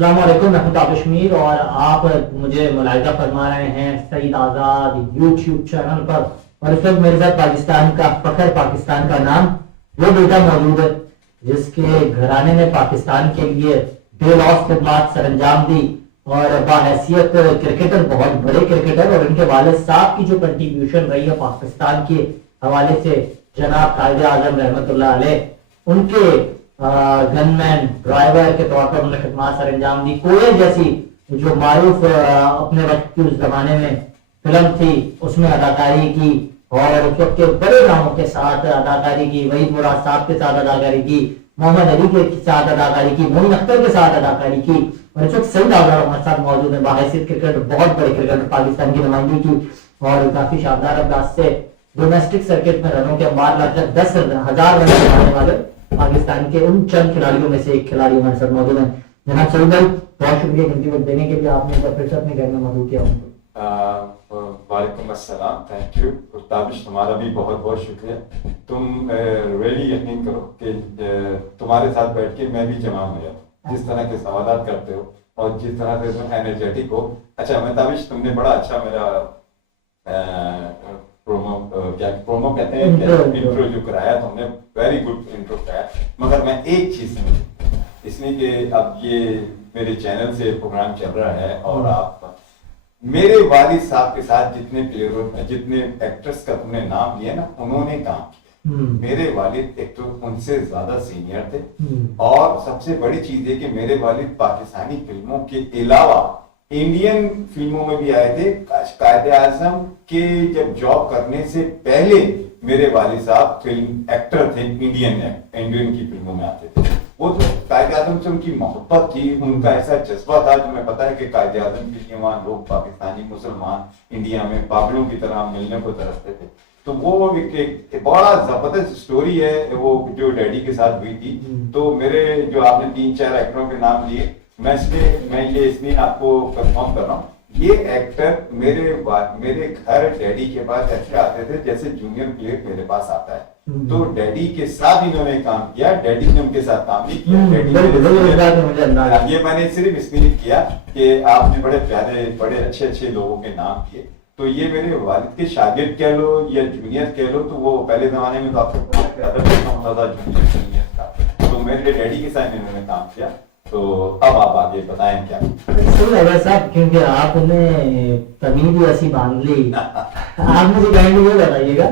अस्सलाम वालेकुम, मैं हूं कश्मीर और आप मुझे मुलाहिजा फरमा रहे हैं सईद आज़ाद यूट्यूब चैनल पर। और इस वक्त मेरे साथ पाकिस्तान का फखर, पाकिस्तान का नाम, वो बेटा मौजूद है जिसके घराने ने पाकिस्तान के लिए बेलौस खिदमत सरंजाम दी और बाहैसियत क्रिकेटर, बहुत बड़े क्रिकेटर, और इनके वालिद साहब की जो कंट्रीब्यूशन रही है पाकिस्तान के हवाले से जनाब कायदे आजम रहमतुल्लाह अलैह, उनके गनमैन ड्राइवर के तौर पर उन्होंने खिदमत सर अंजाम दी। कोयल जैसी जो मारूफ अपने वक्त की उस जमाने में फिल्म थी, उसमें अदाकारी की और उस वक्त के बड़े नामों के साथ अदाकारी की, वहीद मुराद साहब के साथ अदाकारी की, मोहम्मद अली के साथ अदाकारी की, मोइन अख्तर के साथ अदाकारी की। और इस वक्त सईद आज़ाद हमारे साथ मौजूद है, बाहैसियत क्रिकेटर, बहुत बड़े क्रिकेटर, पाकिस्तान की नुमाइंदगी की और काफी शानदार अंदाज से डोमेस्टिक सर्किट में रनों के मार लाकर 10,000 रन बनाने वाले पाकिस्तान के उन चंद खिलाड़ियों में से एक खिलाड़ी हमारे साथ मौजूद है। जनाब सईद भाई, बहुत शुक्रिया कीमती वक्त देने के लिए, आपने फिर से अपने घर में मौजूद किया। वालेकुम अस्सलाम, थैंक यू ताबिश, तुम्हारा भी बहुत बहुत शुक्रिया। तुम रियली यकीन करो कि तुम्हारे साथ बैठ के मैं भी जवान हो जाता, जिस तरह के सवाल करते हो और जिस तरह से तुम एनर्जेटिक हो। अच्छा मैं ताबिश, तुमने बड़ा अच्छा मेरा प्रोमो कहते हैं, इंट्रो जो कराया तुमने, वेरी गुड इंट्रो कराया। मगर मैं एक चीज समझ, इसलिए कि अब ये मेरे चैनल से प्रोग्राम चल रहा है और आप मेरे वालिद साहब के साथ जितने प्लेयरों, जितने एक्टर्स का तुमने नाम लिया ना, उन्होंने काम किया। मेरे वालिद एक तो उनसे ज्यादा सीनियर थे और सबसे बड़ी चीज है कि मेरे वालिद पाकिस्तानी फिल्मों के अलावा इंडियन फिल्मों में भी आए थे। कायदे आजम के जब जॉब करने से पहले मेरे वालिद साहब फिल्म एक्टर थे, इंडियन की फिल्मों में आते थे। वो तो कायदे आजम से उनकी मोहब्बत थी, उनका ऐसा जज्बा था। जो मैं पता है कि कायदे आजम के लिए वहां लोग, पाकिस्तानी मुसलमान इंडिया में पागलों की तरह मिलने को तरसते थे। तो वो एक बड़ा जबरदस्त स्टोरी है वो जो डैडी के साथ हुई थी। तो मेरे जो आपने 3-4 एक्टरों के नाम लिए, मैं ये इसलिए आपको कंफर्म कर रहा हूँ, ये एक्टर मेरे घर डैडी के पास ऐसे आते थे जैसे जूनियर प्लेयर मेरे पास आता है। तो डैडी के साथ इन्होंने काम किया, डैडी ने उनके साथ काम नहीं किया। डैडी ये मैंने सिर्फ इसलिए किया कि आपने बड़े प्यारे, बड़े अच्छे अच्छे लोगों के नाम किए। तो ये मेरे वालिद के शागिर्द कह लो या जूनियर कह लो, तो वो पहले जमाने में तो आपको पता है कि अदर होता था जूनियर का। तो मेरे डैडी के साथ इन्होंने काम किया। तो अब आप आगे बताएं क्या। साहब, क्योंकि आपने तमीज ऐसी बांध ली, आप मुझे कहेंगे ये बताइएगा,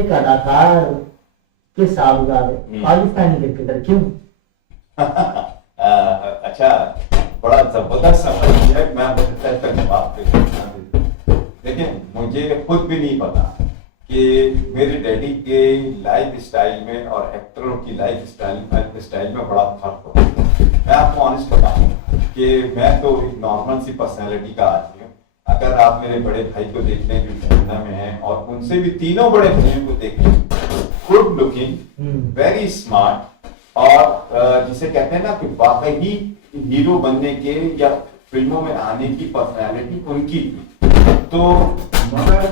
एक अदाकार के साहबजादे पाकिस्तानी क्रिकेटर क्यों? अच्छा, बड़ा जबरदस्त सवाल है, मैं बहुत जवाब दे, लेकिन मुझे खुद भी नहीं पता कि मेरे डैडी के लाइफ स्टाइल में और एक्टरों की लाइफ स्टाइल में बड़ा फर्क होता है। मैं आपको ऑनेस्ट बताऊं कि मैं तो एक नॉर्मल सी पर्सनैलिटी का आदमी हूँ। अगर आप मेरे बड़े भाई को देख लें जो कनाडा में हैं, और उनसे भी तीनों बड़े भाइयों को देख लें, गुड लुकिंग, वेरी स्मार्ट, और जिसे कहते हैं ना कि वाकई हीरो बनने के या फिल्मों में आने की पर्सनैलिटी उनकी थी। तो मगर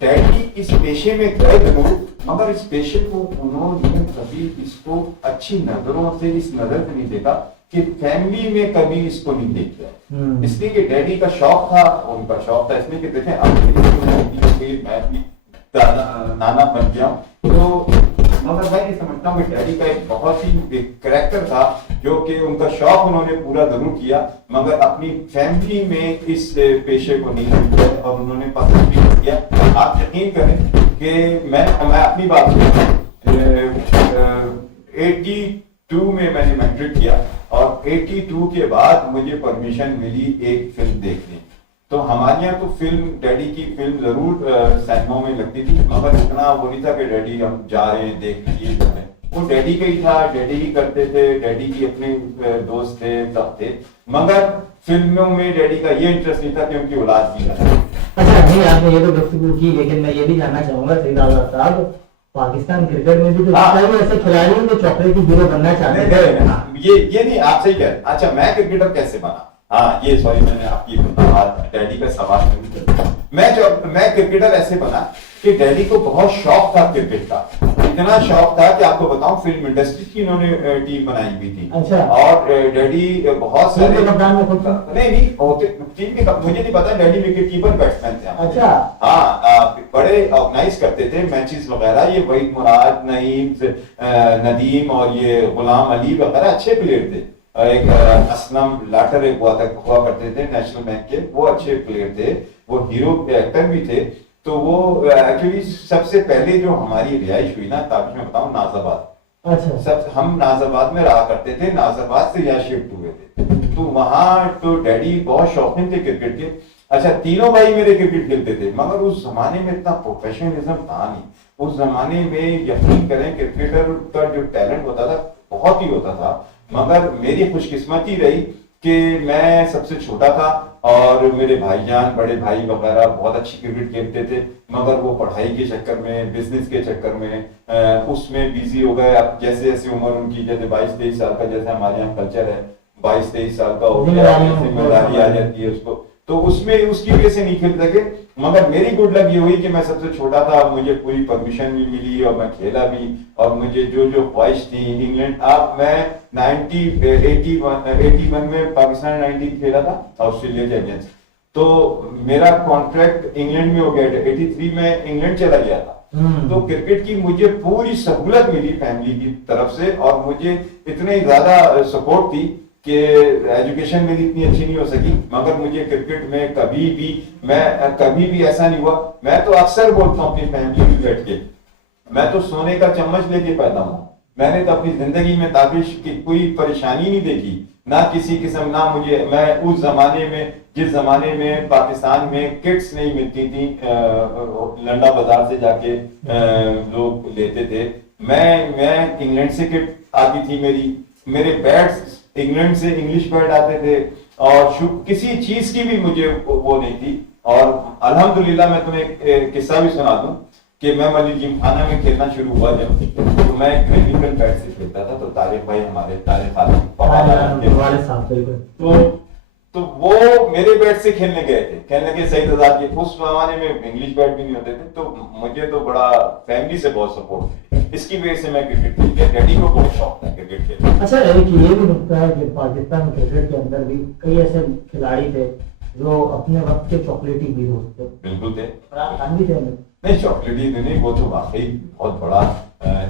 डैडी इस पेशे में गए जरूर, मगर इस पेशे को उन्होंने कभी इसको अच्छी नजरों से, इस नजर से नहीं देखा कि फैमिली में कभी इसको नहीं देखा। इसलिए कि डैडी का शौक था, उनका शौक था, इसलिए कि देखें अब मैं भी नाना बन गया हूँ। तो मगर मैं ये समझता हूँ कि डैडी का एक बहुत ही कैरेक्टर था जो कि उनका शौक उन्होंने पूरा जरूर किया, मगर अपनी फैमिली में इस पेशे को नहीं किया और उन्होंने पसंद भी नहीं किया। आप यकीन करें कि मैं अपनी बात करूं, 82 में मैंने मैट्रिक किया और 82 के बाद मुझे परमिशन मिली एक फिल्म देखने। तो हमारे यहाँ तो फिल्म, डैडी की फिल्म जरूर सिनेमा में लगती थी, मगर इतना वो नहीं था कि डैडी हम जा रहे हैं देख लीजिए। वो डैडी का ही था, डैडी ही करते थे, डैडी की अपने दोस्त थे, सब थे, मगर फिल्मों में डैडी का ये इंटरेस्ट नहीं था कि उनकी औलाद की। अच्छा, नहीं आपने ये तो गुफ्तगू की, लेकिन मैं ये भी जानना चाहूंगा सईद आज़ाद साहब, पाकिस्तान क्रिकेट में भी तो ऐसे खिलाड़ी हैं जो चॉकलेट की हीरो बनना चाहते हैं। ये नहीं, आप सही कह रहे। अच्छा, मैं क्रिकेटर कैसे बना? हाँ, ये सॉरी, मैंने आपकी डैडी का सवाल मैं क्रिकेटर ऐसे बना कि डैडी को बहुत शौक था क्रिकेट का। इतना शौक था कि आपको बताऊं फिल्म इंडस्ट्री की इन्होंने टीम बनाई हुई थी। अच्छा। और डैडी बहुत टीम सारे के कप्तान में खुद नहीं होते टीम के मुझे नहीं पता, डैडी विकेट कीपर बैट्समैन थे। अच्छा। हाँ, बड़े ऑर्गेनाइज करते थे मैचेस वगैरह। ये वहीद मुराद, नईम, नदीम और ये गुलाम अली वगैरह अच्छे प्लेयर थे। एक असलम लाटर एक हुआ करते थे नेशनल बैंक के, वो अच्छे प्लेयर थे, वो हीरो एक्टर भी थे। तो वो एक्चुअली सबसे पहले जो हमारी रिहाइश हुई ना ताबिश में बताऊं, नाजाबाद। अच्छा। सब हम नाजाबाद में रहा करते थे, नाजाबाद से यहाँ शिफ्ट हुए थे। तो वहां तो डैडी बहुत शौकीन थे क्रिकेट के। अच्छा, तीनों भाई मेरे क्रिकेट खेलते थे, मगर उस जमाने में इतना प्रोफेशनलिज्म था नहीं। उस जमाने में यकीन करें क्रिकेटर का जो टैलेंट होता था बहुत ही होता था, मगर मेरी खुशकिस्मती रही कि मैं सबसे छोटा था और मेरे भाईजान, बड़े भाई वगैरह बहुत अच्छी क्रिकेट खेलते थे, मगर वो पढ़ाई के चक्कर में, बिजनेस के चक्कर में उसमें बिजी हो गए। अब जैसे जैसे उम्र उनकी, जैसे 22-23 साल का जैसे हमारे यहाँ कल्चर है, 22-23 साल का हो गया, जिम्मेदारी आ जाती है उसको, तो उसमें उसकी वजह से नहीं खेल सके। मगर मेरी गुड लक ये हुई कि मैं सबसे छोटा था, मुझे पूरी परमिशन भी मिली और मैं खेला भी। और मुझे जो जो ख्वाहिश थी इंग्लैंड, अब मैं 81 में पाकिस्तान 90 खेला था ऑस्ट्रेलिया के अगेंस्ट, तो मेरा कॉन्ट्रैक्ट इंग्लैंड में हो गया था। 83 में इंग्लैंड चला गया था। तो क्रिकेट की मुझे पूरी सहूलत मिली फैमिली की तरफ से, और मुझे इतनी ज्यादा सपोर्ट थी कि एजुकेशन मेरी इतनी अच्छी नहीं हो सकी, मगर मुझे क्रिकेट में कभी भी ऐसा नहीं हुआ। मैं तो अक्सर बोलता हूँ अपनी फैमिली में बैठ के, मैं तो सोने का चम्मच लेके पैदा हूँ। मैंने तो अपनी जिंदगी में ताबिश की कोई परेशानी नहीं देखी, ना किसी किस्म, ना मुझे, मैं उस जमाने में, जिस जमाने में पाकिस्तान में किट्स नहीं मिलती थी, लंडा बाजार से जाके लोग लेते थे, मैं इंग्लैंड से किट आती थी मेरे बैट्स इंग्लैंड से इंग्लिश बैट आते थे, और किसी चीज की भी मुझे वो नहीं थी। और अल्हम्दुलिल्लाह मैं तुम्हें एक किस्सा भी सुना दूं कि मैं मलिक जिमखाना में खेलना शुरू हुआ जब, तो मैं क्रिमिकल बैट से खेलता था। तो तारिक भाई हमारे तो वो मेरे बैट से खेलने गए थे, कहने लगे सईद आजाद के, उस जमाने में इंग्लिश बैट भी नहीं होते थे। तो मुझे तो बड़ा फैमिली से बहुत सपोर्ट था, इसकी वजह से मैं क्रिकेट खेल गया। डैडी को बहुत शौक था क्रिकेट खेलने। अच्छा, एक ये भी नुकता है कि पाकिस्तान क्रिकेट के अंदर भी कई ऐसे खिलाड़ी थे जो अपने वक्त के चॉकलेटी हीरो थे। बिल्कुल थे, इमरान खान भी थे। नहीं चॉकलेटी तो नहीं, वो तो वाकई बहुत बड़ा।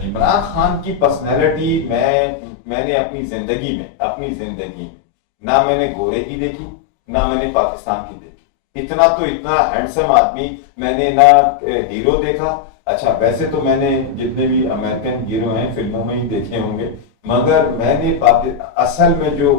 इमरान खान की पर्सनैलिटी मैंने अपनी जिंदगी में ना मैंने गोरे की देखी, ना मैंने पाकिस्तान की देखी। इतना हैंडसम आदमी मैंने ना हीरो देखा। अच्छा, वैसे तो मैंने जितने भी अमेरिकन हीरो हैं फिल्मों में ही देखे होंगे, मगर मैंने असल में जो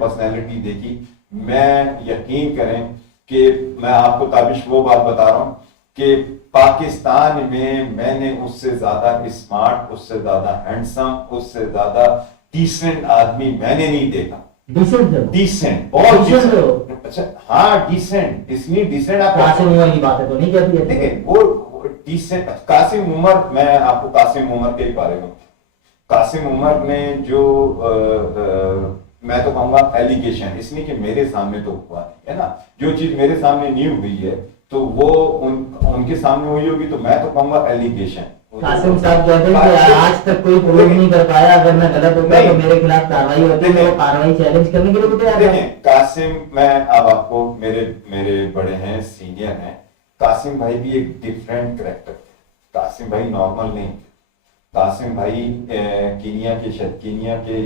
पर्सनैलिटी देखी, मैं यकीन करें कि मैं आपको ताबिश वो बात बता रहा हूँ कि पाकिस्तान में मैंने उससे ज्यादा स्मार्ट, उससे ज्यादा हैंडसम, उससे ज्यादा डिसेंट आदमी मैंने नहीं देखा। डिसेंट, बहुत डिसेंट। अच्छा हाँ, डिसेंट, इसलिए डिसेंट आप कासिम उमर की बात है तो नहीं कहती है। देखिए वो डिसेंट, कासिम उमर, मैं आपको कासिम उमर के बारे में, कासिम उमर ने जो मैं तो कहूंगा एलिगेशन, इसलिए कि मेरे सामने तो हुआ नहीं है ना, जो चीज मेरे सामने नहीं हुई है तो वो उनके सामने हुई होगी, तो मैं तो कहूंगा एलिगेशन। कासिम साहब कहते हैं कि आज तक कोई प्रूव नहीं कर पाया, अगर मैं गलत होता तो मेरे खिलाफ कार्रवाई होती है, वो कार्रवाई चैलेंज करने के लिए भी तैयार है। कासिम, मैं अब आपको, मेरे बड़े हैं, सीनियर हैं, कासिम भाई भी एक डिफरेंट कैरेक्टर थे। कासिम भाई नॉर्मल नहीं थे। कासिम भाई कीनिया के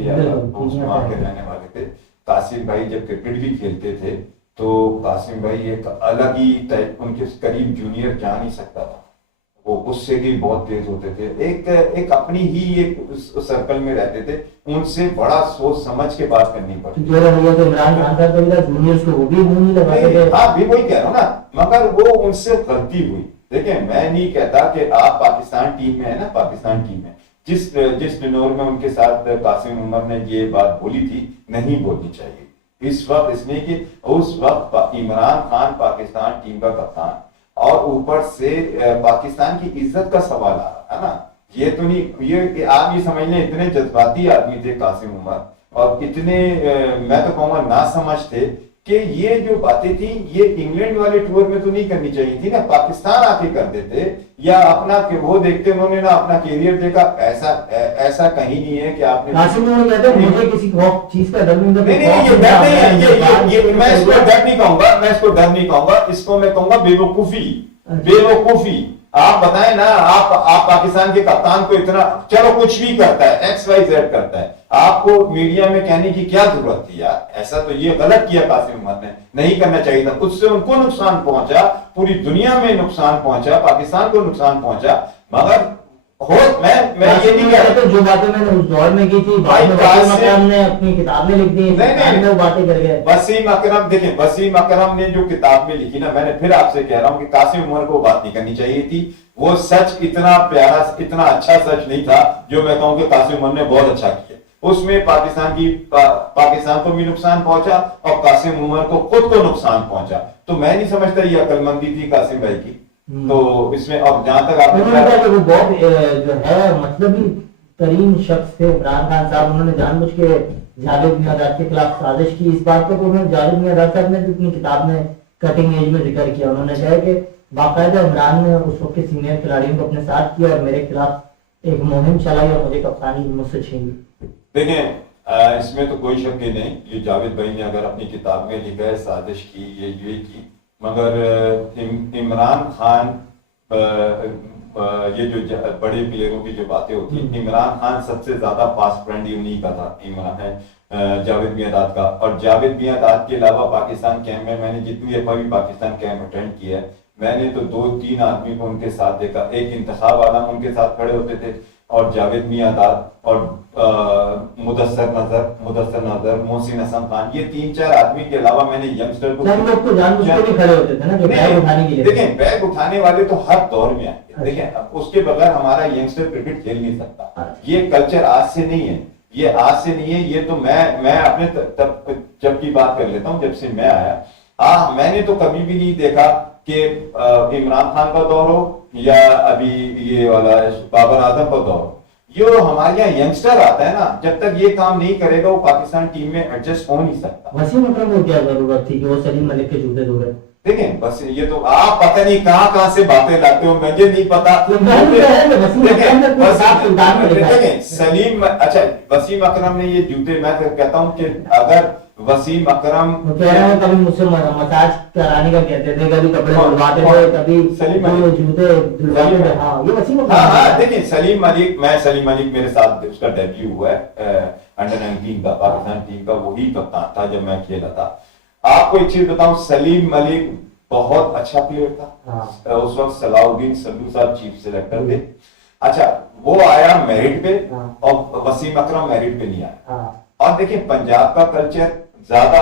या वहाँ के रहने वाले थे। कासिम भाई जब क्रिकेट भी खेलते थे तो कासिम भाई एक अलग ही टाइप, उनके करीब जूनियर जा नहीं सकता था, वो उससे भी बहुत तेज होते थे। एक अपनी ही एक सर्कल में रहते थे, उनसे बड़ा सोच समझ के बात करनी पड़ती। जो तो इमरान खान साहब कभी जूनियर्स को वो भी मुंह नहीं लगाते थे। हाँ, भी वही कह रहा हूँ ना, मगर वो उनसे गलती हुई। देखिए, मैं नहीं कहता कि आप पाकिस्तान टीम में है ना, पाकिस्तान टीम में जिस टेनोर में उनके साथ कासिम उमर ने ये बात बोली थी, नहीं बोलनी चाहिए इस वक्त, इसलिए कि उस वक्त इमरान खान पाकिस्तान टीम का कप्तान, और ऊपर से पाकिस्तान की इज्जत का सवाल आ रहा है ना। ये तो नहीं, ये आप ये समझ लें, इतने जज्बाती आदमी थे कासिम उमर, और इतने मैं तो कहूँगा ना समझ थे कि ये जो बातें थी ये इंग्लैंड वाले टूर में तो नहीं करनी चाहिए थी ना, पाकिस्तान आके कर देते, या अपना वो देखते, उन्होंने ना अपना कैरियर देखा। ऐसा कहीं नहीं है कि आपने कासिम उमर कहते हैं मुझे किसी चीज का डर नहीं। नहीं, ये डर नहीं है, ये मैं इसको डर नहीं कहूंगा, मैं इसको डर नहीं कहूंगा, इसको मैं कहूंगा बेवकूफी। बेवकूफी। आप बताएं ना, आप पाकिस्तान के कप्तान को इतना, चलो कुछ भी करता है, XYZ करता है, आपको मीडिया में कहने की क्या जरूरत थी यार? ऐसा तो ये गलत किया कासिम उमर ने, नहीं करना चाहिए था। उससे उनको नुकसान पहुंचा, पूरी दुनिया में नुकसान पहुंचा, पाकिस्तान को नुकसान पहुंचा। मगर मैं ये नहीं कह रहा, जो बातें मैंने उस दौर में की थी, भाई ने अपनी किताब में लिख दी, नहीं, वो बातें कर गए। वसीम अकरम, देखें वसीम अकरम ने जो किताब में लिखी ना, मैंने फिर आपसे कह रहा हूं कि कासिम उमर को बात नहीं करनी चाहिए थी। वो सच इतना प्यारा, इतना अच्छा सच नहीं था जो मैं कहूं कि कासिम उमर ने बहुत अच्छा किया। उसमें पाकिस्तान को भी नुकसान पहुंचा और कासिम उमर को खुद को नुकसान पहुंचा। तो मैं नहीं समझता ये अक्लमंदी थी कासिम भाई की। तो इसमें अब जहां तक आपने वो बहुत जो है मतलब ही तरीन शख्स थे इमरान खान साहब, उन्होंने जानबूझ के जावेद मियांदाद के खिलाफ साजिश की। इस बात को उन्होंने जावेद मियांदाद साहब ने अपनी किताब में कटिंग एज में जिक्र किया। उन्होंने कहा कि बाकायदा इमरान ने उस वक्त के सीनियर खिलाड़ियों को अपने साथ किया और मेरे खिलाफ एक मुहिम चलाई और मुझे कप्तानी मुझसे छीन ली। देखें इसमें तो कोई शक ही नहीं, ये जावेद भाई ने अगर अपनी किताब में लिखा है साजिश की, ये की, मगर इमरान खान ये जो बड़े प्लेयरों की जो बातें होती हैं, इमरान खान सबसे ज्यादा पास फ्रेंड उन्हीं का था, इमरान है जावेद मियांदाद का। और जावेद मियांदाद के अलावा पाकिस्तान कैंप में मैंने जितनी दफा भी पाकिस्तान कैंप अटेंड किया है, मैंने तो 2-3 आदमी को उनके साथ देखा। एक इंतखाब आलम उनके साथ खड़े होते थे, और जावेद मियांदाद और मुदस्सर नजर, मोहसिन हसन खान, ये 3-4 आदमी के अलावा मैंने यंगस्टर को जानबूझ के भी खड़े होते थे ना, जो बैग उठाने के लिए। देखें बैग उठाने वाले तो हर दौर में आए। देखें उसके बगैर हमारा यंगस्टर क्रिकेट खेल नहीं सकता। ये कल्चर आज से नहीं है, ये आज से नहीं है। ये तो मैं अपने तब जब की बात कर लेता हूँ, जब से मैं आया, मैंने तो कभी भी नहीं देखा कि इमरान खान का दौर हो या अभी ये वाला बाबर आजम का दौर हो। जो हमारे यहाँ यंगस्टर आता है ना, जब तक ये काम नहीं करेगा वो पाकिस्तान टीम में एडजस्ट हो नहीं सकता। वसीम अकरम को क्या जरूरत थी कि वो सलीम मलिक के जूते धोए? देखें बस ये तो आप पता नहीं कहां से बातें लाते हो, मुझे नहीं पता। देखें सलीम, अच्छा वसीम अकरम ने ये जूते, मैं कहता हूं कि अगर वसीम अकरम कह रहा है कभी मुझसे मसाज कराने का कहते थे, कभी कपड़े धुलवाते थे, कभी जूते धुलवाते थे। हाँ ये वसीम अकरम। हाँ देखिए सलीम मलिक मेरे साथ उसका डेब्यू हुआ है अंडर 19 का, पाकिस्तान टीम का, वही कप्तान था जब मैं खेला था। आपको एक चीज बताऊं, सलीम मलिक बहुत अच्छा प्लेयर था। उस वक्त सलाउद्दीन सल्लू साहब चीफ सिलेक्टर थे। अच्छा वो आया मेरिट पे और वसीम अकरम मेरिट पे नहीं आया। और देखिए पंजाब का कल्चर ज्यादा,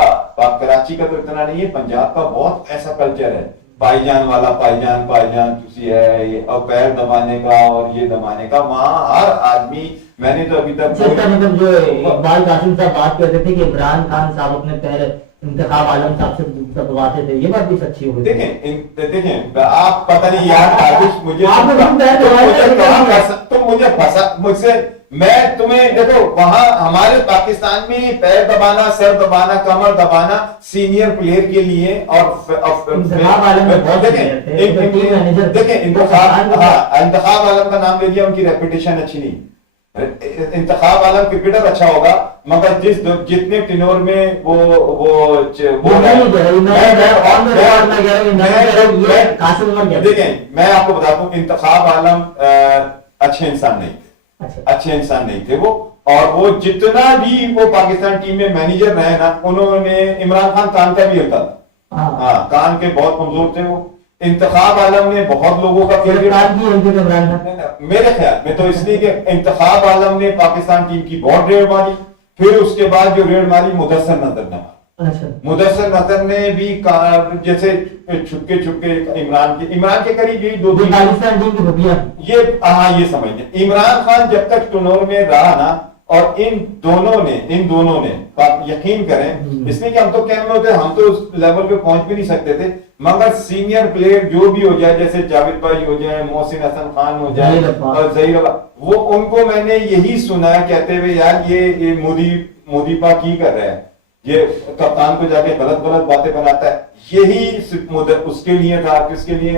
कराची का तो इतना नहीं है, पंजाब का बहुत ऐसा कल्चर है, भाईजान वाला, पाईजान तुसी है ये, और पैर दबाने का और ये दबाने का। वहां हर आदमी, मैंने तो अभी तक मतलब जो इकबाल कासिम साहब बात करते थे कि इमरान खान साहब अपने पैर इंतखाब आलम साहब से दबवाते थे, ये बात भी सच्ची हुई। देखें आप पता नहीं यार मुझे मुझसे मैं तुम्हें देखो, वहां हमारे पाकिस्तान में पैर दबाना, सर दबाना, कमर दबाना सीनियर प्लेयर के लिए, और देखें इंतखाब आलम का नाम ले लिया, उनकी रेपुटेशन अच्छी नहीं। इंतखाब आलम क्रिकेटर अच्छा होगा, मगर जितने टेन्योर में वो देखें मैं आपको बताता हूँ, इंतखाब आलम अच्छे इंसान नहीं थे, अच्छे इंसान नहीं थे वो। और वो जितना भी वो पाकिस्तान टीम में मैनेजर रहे ना, उन्होंने इमरान खान का भी होता था। हाँ कान के बहुत कमजोर थे वो। इंतखाब आलम ने बहुत लोगों का मेरे ख्याल में तो इसलिए कि इंतखाब आलम ने पाकिस्तान टीम की बहुत रेड मारी, फिर उसके बाद जो रेड मारी मुदस्सर नजर ने मारी। मुदस्सर नजर ने भी जैसे छुपके इमरान के करीब ही दो पाकिस्तान टीम की भूमिया ये समझिए। इमरान खान जब तक टनोर में रहा ना, और इन दोनों ने यकीन करें, इसलिए कि हम तो कैंप में होते, हम तो उस लेवल पे पहुंच भी नहीं सकते थे, मगर सीनियर प्लेयर जो भी हो जाए, जैसे जावेद भाई हो जाए, मोहसिन हसन खान हो जाए और जहीर, वो उनको मैंने यही सुना कहते हुए, यार ये मोदी पाक ही कर रहा है, ये कप्तान को जाके गलत गलत बातें बनाता है। यही सिर्फ उसके लिए था, किसके लिए,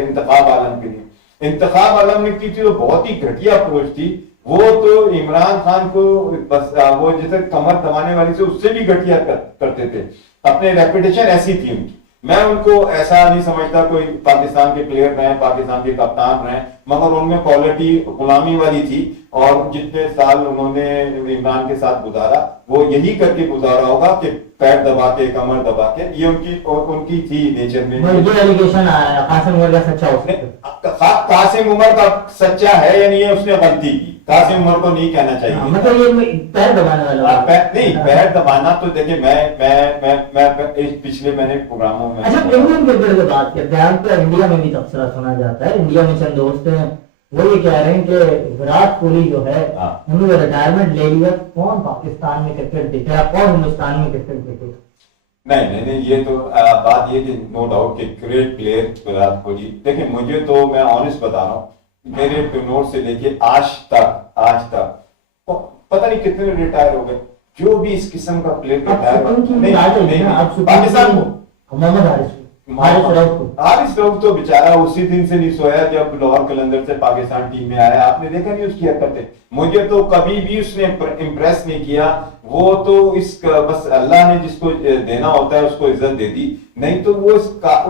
इंतखाब आलम के लिए। इंतखाब आलम ने की थी तो बहुत ही घटिया अप्रोच थी। वो तो इमरान खान को बस वो जैसे कमर दबाने वाली से उससे भी घटिया करते थे। अपने रेपुटेशन ऐसी थी उनकी। मैं उनको ऐसा नहीं समझता कोई पाकिस्तान के प्लेयर रहे, पाकिस्तान के कप्तान रहे, मगर उनमें क्वालिटी गुलामी वाली थी। और जितने साल उन्होंने इमरान के साथ गुजारा वो यही करके गुजारा होगा कि पैर दबा के, कमर दबा के। ये उनकी थी नेचर में। ये एलिगेशन आया कासिम उमर का सच्चा उसने कासिम उमर का सच्चा है या नहीं है, उसने गलती की। कासिम उमर को नहीं कहना चाहिए। मतलब ये पैर दबाने वाला नहीं, पैर दबाना तो देखिए मैं पिछले मैंने प्रोग्रामों में। अच्छा, इंडियन क्रिकेट की बात करते हैं तो इंडिया में भी तबसरा सुना जाता है। इंडिया में चंद दोस्त हैं वो ये कह रहे हैं कि विराट कोहली जो है उन्होंने रिटायरमेंट ले लिया, कौन पाकिस्तान में क्रिकेट देखेगा, कौन हिंदुस्तान में क्रिकेट देखेगा? नहीं, ये तो बात ये कि नो डाउट कि ग्रेट प्लेयर विराट कोहली। देखिए मुझे तो मैं ऑनेस्ट बता रहा हूँ, मेरे टूर्नामेंट से लेके आज तक पता नहीं कितने रिटायर हो गए। जो भी इस किस्म का प्लेयर रिटायर नहीं पाकिस्तान को मोहम्मद हारिस रऊफ तो बेचारा उसी दिन से नहीं सोया जब लाहौर कलंदर से पाकिस्तान टीम में आया। आपने देखा नहीं उसकी हरकतें? मुझे तो कभी भी उसने इम्प्रेस नहीं किया। वो तो बस अल्लाह ने जिसको देना होता है उसको इज्जत दे दी, नहीं तो वो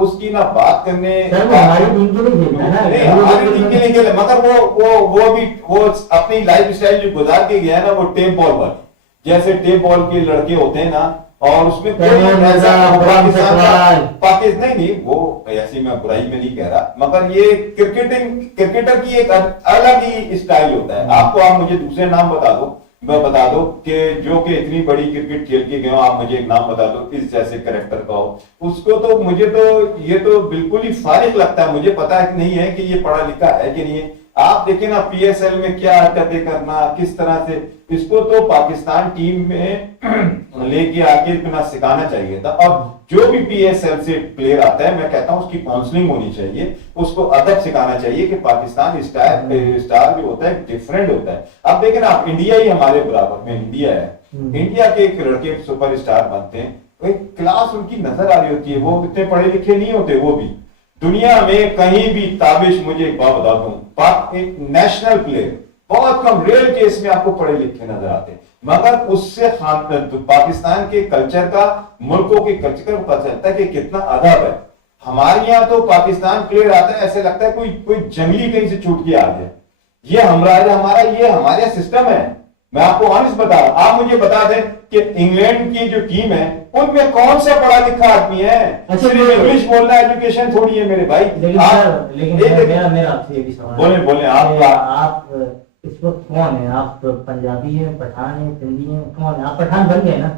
उसकी ना बात करने हमारी टीम के लिए खेलता है ना, हमारी टीम के लिए खेले, मगर वो अपनी लाइफ स्टाइल जो गुजार के गया है ना, वो टेप बॉल वाली, जैसे टेप बॉल के लड़के होते हैं ना, और उसमें पाकिस्तान नहीं वो ऐसी मैं बुराई में नहीं कह रहा, मगर ये क्रिकेटर की एक अलग ही स्टाइल होता है। आप मुझे दूसरे नाम बता दो, मैं बता दो कि जो कि इतनी बड़ी क्रिकेट खेल के गए हो, आप मुझे एक नाम बता दो इस जैसे कैरेक्टर का हो। उसको तो मुझे तो ये तो बिल्कुल ही फारिग लगता है। मुझे पता है नहीं है कि ये पढ़ा लिखा है कि नहीं है। आप देखें ना पीएसएल में क्या हरकतें करना, किस तरह से, इसको तो पाकिस्तान टीम में लेके आके बिना सिखाना चाहिए था। अब जो भी पीएसएल से प्लेयर आता है, मैं कहता हूं उसकी काउंसलिंग होनी चाहिए, उसको अदब सिखाना चाहिए कि पाकिस्तान स्टार जो होता है डिफरेंट होता है। अब देखें ना, आप इंडिया ही हमारे बराबर में इंडिया है, इंडिया के एक लड़के सुपरस्टार बनते हैं, एक क्लास उनकी नजर आ रही होती है। वो इतने पढ़े लिखे नहीं होते, वो भी दुनिया में कहीं भी ताबिश, मुझे एक बात बता दूं, नेशनल प्लेयर बहुत कम रेयर केस में आपको पढ़े लिखे नजर आते हैं, मगर उससे तो पाकिस्तान के कल्चर का, मुल्कों के कल्चर का पता चलता है कि कितना अदब है। हमारे यहाँ तो पाकिस्तान प्लेयर आता है ऐसे लगता है कोई जंगली कहीं से छूट के आ गया। ये हमारा सिस्टम है। मैं आपको ऑनेस्ट बता रहा हूं। आप मुझे बता दें कि इंग्लैंड की जो टीम है उनमें कौन सा पढ़ा लिखा आदमी है? सिर्फ इंग्लिश बोलना एजुकेशन थोड़ी है मेरे भाई। लेकिन मेरा आपसे ये भी सवाल है, बोले आप इस वक्त कौन है? आप पंजाबी हैं, पठान हैं, सिंधी हैं, कौन है? आप पठान बन गए ना?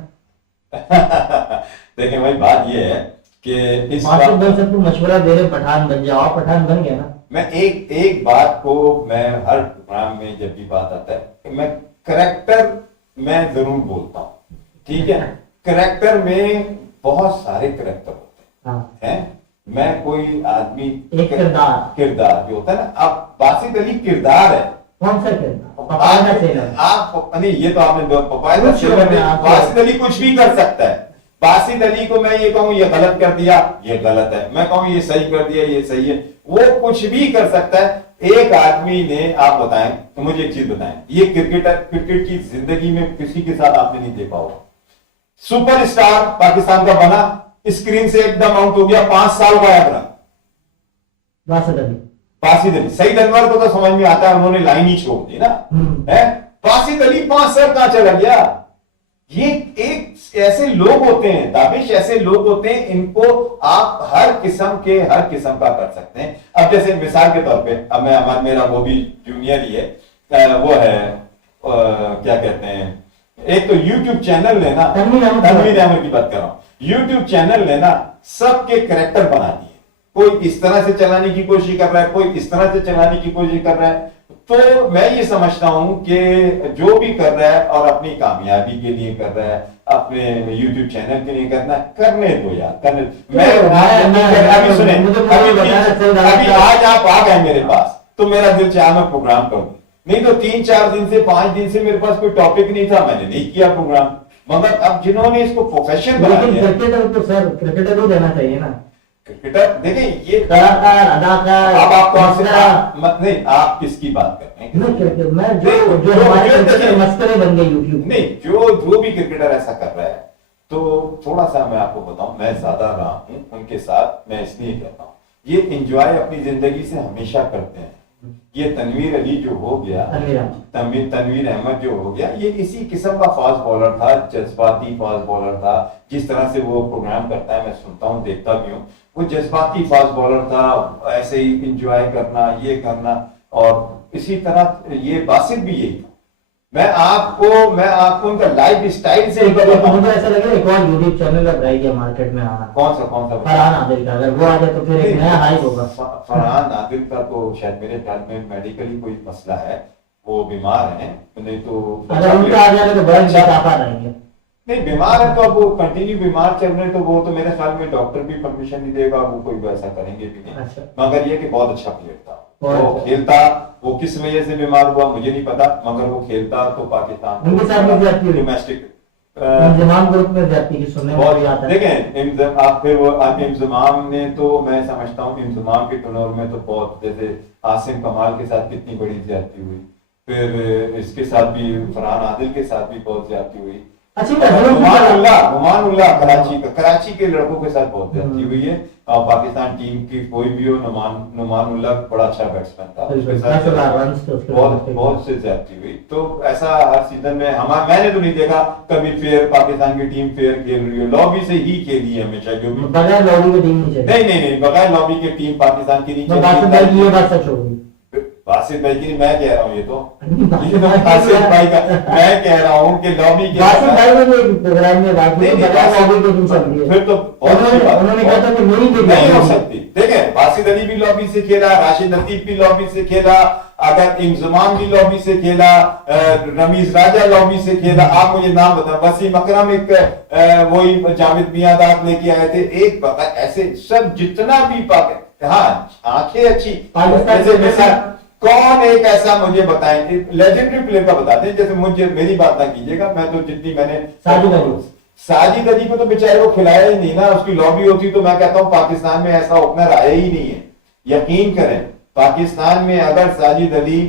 देखिए भाई, बात ये है कि इस सबको मशवरा दे रहे पठान बन जाओ, आप पठान बन गए ना? मैं एक बात को मैं हर प्रोग्राम में जब भी बात आता है, मैं करेक्टर मैं जरूर बोलता हूँ, ठीक है? करेक्टर में बहुत सारे करेक्टर होते हैं। मैं कोई आदमी किरदार जो होता है ना, आप बासित अली किरदार है। कौन सा किरदार? आप नहीं, ये तो आपने बासित अली कुछ भी कर सकता है। बासित अली को मैं ये कहूँ ये गलत कर दिया, ये गलत है, मैं कहूँ ये सही कर दिया, ये सही है, वो कुछ भी कर सकता है। एक आदमी ने, आप बताएं तो मुझे एक चीज बताएं, ये क्रिकेट की जिंदगी में किसी के साथ आपने नहीं देखा होगा। सुपरस्टार पाकिस्तान का बना, स्क्रीन से एकदम आउट हो गया, 5 साल गायब रहा। बासित अली, सईद अनवर को तो समझ में आता है, उन्होंने लाइन ही छोड़ दी ना, है? बासित अली 5 साल कहां चला गया? ये एक ऐसे लोग होते हैं, दाबिश ऐसे लोग होते हैं, इनको आप हर किस्म का कर सकते हैं। अब जैसे मिसाल के तौर पे, अब मेरा वो भी जूनियर ही है, वो है क्या कहते हैं, एक तो YouTube चैनल लेना, तनवीर अहमद की बात कर रहा हूं, YouTube चैनल लेना, सबके कैरेक्टर बना दिए। कोई इस तरह से चलाने की कोशिश कर रहा है, कोई इस तरह से चलाने की कोशिश कर रहा है। तो मैं ये समझता हूं कि जो भी कर रहा है और अपनी कामयाबी के लिए कर रहा है, अपने YouTube चैनल के लिए करने दो यार, करने। अभी सुने, अभी आज आप आ गए मेरे पास तो मेरा दिल चाहा मैं प्रोग्राम करूं, नहीं तो 3-4 दिन से 5 दिन से मेरे पास कोई टॉपिक नहीं था, मैंने नहीं किया प्रोग्राम। मगर अब जिन्होंने इसको प्रोफेशन बना लेकिन दिया, क्रिकेटर तो सर क्रिकेटर को देना चाहिए ना, क्रिकेटर देखें ये कलाकार अदाकार। अब आप कौन से नहीं, आप किसकी बात कर रहे हैं? मैं क्रिकेट मैं जो नहीं, जो हमारे जो- क्रिकेटर मस्करे बन गए यूट्यूब। नहीं, जो भी क्रिकेटर ऐसा कर रहा है, तो थोड़ा सा मैं आपको बताऊं, मैं ज्यादा रहा हूं उनके साथ, मैं इसलिए कहता हूं ये एंजॉय अपनी जिंदगी से हमेशा करते हैं। ये तनवीर अली जो हो गया, तनवीर अहमद जो हो गया, ये इसी किस्म का फास्ट बॉलर था, जज्बाती फास्ट बॉलर था। जिस तरह से वो प्रोग्राम करता है, मैं सुनता हूँ, देखता भी हूँ, वो जज्बाती फास्ट बॉलर था, ऐसे ही इंजॉय करना, ये करना। और इसी तरह ये बासित भी यही था। मैं आपको उनका लाइफ स्टाइल से मुझे ऐसा लग रहा है एक और यूट्यूब चैनल का ट्राई किया मार्केट में आना। कौन सा फरहान आदिल का, अगर वो आ जाए तो फिर एक नया हाइप होगा। फरहान आदिल का तो शायद मेरे ख्याल में मेडिकली कोई मसला है, वो बीमार हैं, नहीं तो अगर उनका आ जाएगा तो बड़े मुनाफा रहेंगे। नहीं, बीमार है तो अब वो कंटिन्यू बीमार चल रहे हैं, तो वो तो मेरे ख्याल में डॉक्टर भी परमिशन नहीं देगा, वो कोई वैसा करेंगे भी नहीं। अच्छा। मगर ये कि बहुत अच्छा प्लेयर था, वो खेलता, वो किस वजह से बीमार हुआ मुझे नहीं पता, मगर वो खेलता तो पाकिस्तान उनके साथ भी ज्यादती हुई। डोमेस्टिक इंजमाम ग्रुप में ज्यादती की सुनने में भी आता है। देखें, आप फिर वो इंजमाम ने तो, मैं समझता हूँ इंजमाम के टनोर में तो बहुत, जैसे आसिम कमाल के साथ कितनी बड़ी ज्यादती हुई, फिर इसके साथ भी, फरहान आदिल के साथ भी बहुत ज्यादती हुई। अच्छी नुमानुल्लाह कराची के लड़कों के साथ बहुत ज्यादती हुई है। और पाकिस्तान टीम की कोई भी हो, नुमानुल्लाह बड़ा अच्छा बैट्समैन था, उसके साथ बहुत से ज्यादती हुई। तो ऐसा हर सीजन में मैंने तो नहीं देखा कभी फेयर, पाकिस्तान की टीम फेयर खेल रही हो, लॉबी से ही खेली है हमेशा, जो भी बगैर लॉबी की टीम नहीं, बगैर लॉबी की टीम पाकिस्तान की नहीं चली। बासित भाई की मैं कह रहा हूँ, ये तो बासित भाई का मैं कह रहा हूँ कि लॉबी के बासित भाई ने भी प्रोग्राम में बात की, बगैर लॉबी के टीम चल रही है। फिर तो उन्होंने कहा था कि नहीं हो सकती। देखे, बासित अली भी लॉबी से खेला, राशिद लतीफ भी लॉबी से खेला, अगर इंजमाम भी लॉबी से खेला, रमीज राजा लॉबी से खेला, आप मुझे नाम बताओ। वसीम अकरम एक वही जावेद मियांदाद लेके आए थे, एक ऐसे सब जितना भी हाँ, आंखें अच्छी पाकिस्तान। कौन एक ऐसा मुझे बताएं, लेजेंडरी प्लेयर का बताते हैं, जैसे मुझे मेरी बात ना कीजिएगा, मैं तो जितनी मैंने साजिद अली को तो बेचारे को खिलाया ही नहीं ना, उसकी लॉबी होती तो मैं कहता हूं पाकिस्तान में ऐसा ओपनर आया ही नहीं है। यकीन करें, पाकिस्तान में अगर साजिद अली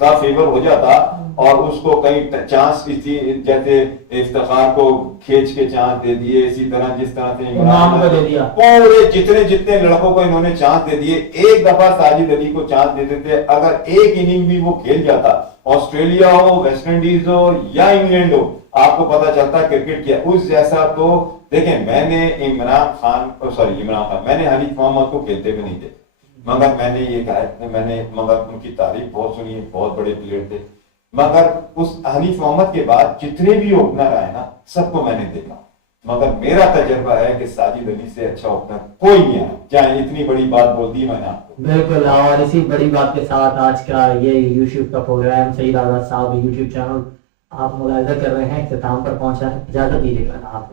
का फेवर हो जाता और उसको कई चांस, इसी जैसे इफ्तिखार को खींच के चांस दे दिए, इसी तरह जिस तरह से इमरान को दे दिया, पूरे जितने लड़कों को इन्होंने चांस दे दिए, एक दफा साजिद अली को चांस दे देते, अगर एक इनिंग भी वो खेल जाता, ऑस्ट्रेलिया हो, वेस्ट इंडीज हो या इंग्लैंड हो, आपको पता चलता क्रिकेट किया उस जैसा। तो देखें, मैंने मैंने हनीफ मोहम्मद को खेलते हुए नहीं देखा, मगर मैंने ये कहा, मगर उनकी तारीफ बहुत सुनी है, बहुत बड़े प्लेयर थे। मगर उस हनीफ मोहम्मद के बाद जितने भी ओपनर आए ना, सबको मैंने देखा, मगर मेरा तजर्बा है कि साजिद अली से अच्छा ओपनर कोई नहीं आया। चाहे इतनी बड़ी बात बोल दी मैंने आपको। बिल्कुल, और इसी बड़ी बात के साथ आज का ये यूट्यूब का प्रोग्राम सईद आजाद साहब यूट्यूब चैनल आप मुलाहिजा कर रहे हैं इख्तिताम पर पहुंचा है। इजाजत दीजिएगा, आप